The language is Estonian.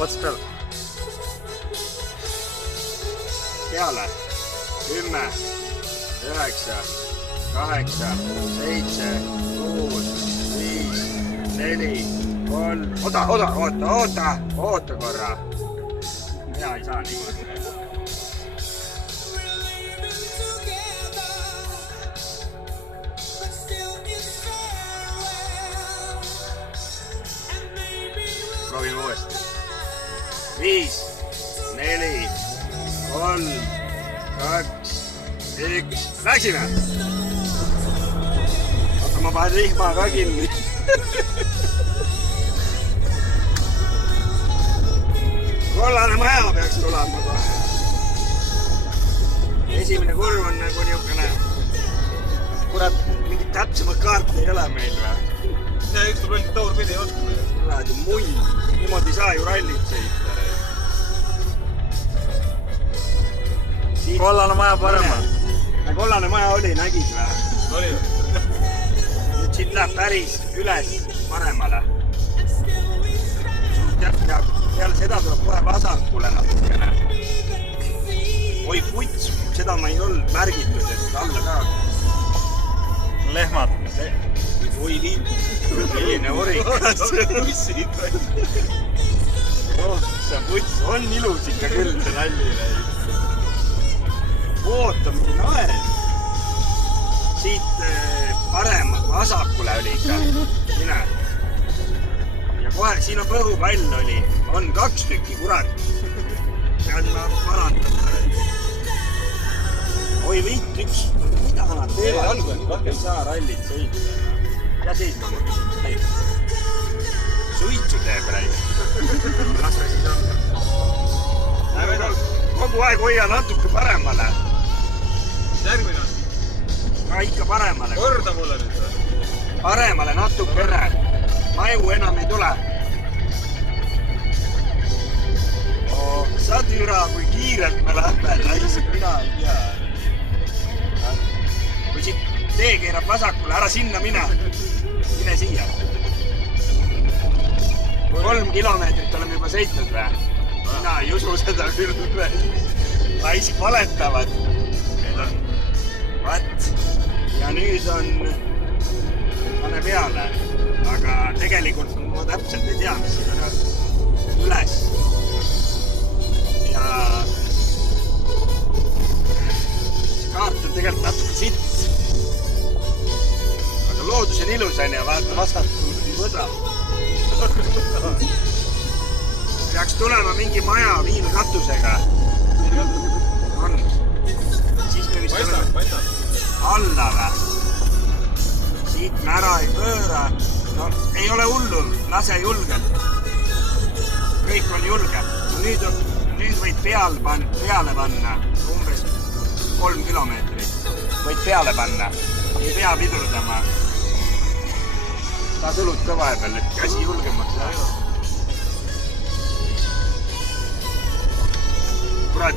otsast peale. Peale 10, 9, 8, 7, 6, 5, 4, 3. Oota korra. Mina ei saa niimoodi. Proovime uuesti. 5, 4, 3, 2, 1. Läksime! Oota, ma panen rihma ka kinni. Kollane maja peaks tulema kohe. Esimene kurv on nagu niisugune... Kurat, mingit täpsemat kaarti ei ole meil või? Ja üks tuleb ainult taurpidi ei oska meil. Kuradi mull. Niimoodi ei saa ju rallit sõita. Kollane maja paremal. Kollane maja oli, nägid või? Oli või? Nüüd siit läheb päris üles paremale. Peale seda tuleb kohe vasakule natukene. Oi puts, seda ma ei olnud märgitud, et alla ka. Lehmad. Oi liit, milline orikas. Pussid või? See puts on ilus ikka küll, see nalli näib. Oota, mingi naer. Siit parem vasakule oli ikka. Mine. Ja kohe, siin on põhupall oli. On 2 tükki, kurat. Pean ma parandama. Oi vitt, üks. Mida nad teevad? Ei saa rallit sõita. Ja seisma ma küsin. Suitsu teeb räis. Las ta siis on. Kogu aeg hoia natuke paremale. Järgmine on. Ka ikka paremale. Korda mulle nüüd või? Paremale natukene. Maju enam ei tule. Sa türa, kui kiirelt me lähme, naised, mina ei tea. Kui siit tee keerab vasakule, ära sinna mine. Mine siia. 3 kilomeetrit oleme juba sõitnud või? Mina ei usu seda küll. Naised valetavad. Vat. Ja nüüd on... Pane peale. Aga tegelikult ma täpselt ei tea, mis siin on üles. Ja see kaart on tegelikult natuke sitt. Aga loodus on ilus on ja vaata vastatud võdab. Peaks tulema mingi maja viilkatusega. On. Siis me vist oleme alla või? Siit me ära ei pööra. No, ei ole hullu, lase julgelt. Kõik on julgelt. Nüüd võid peale panna umbes 3 kilomeetrit. Võid peale panna. Ei pea pidurdama. Ta tõlud ka vahepeal, et käsi julgemaks. Kurat,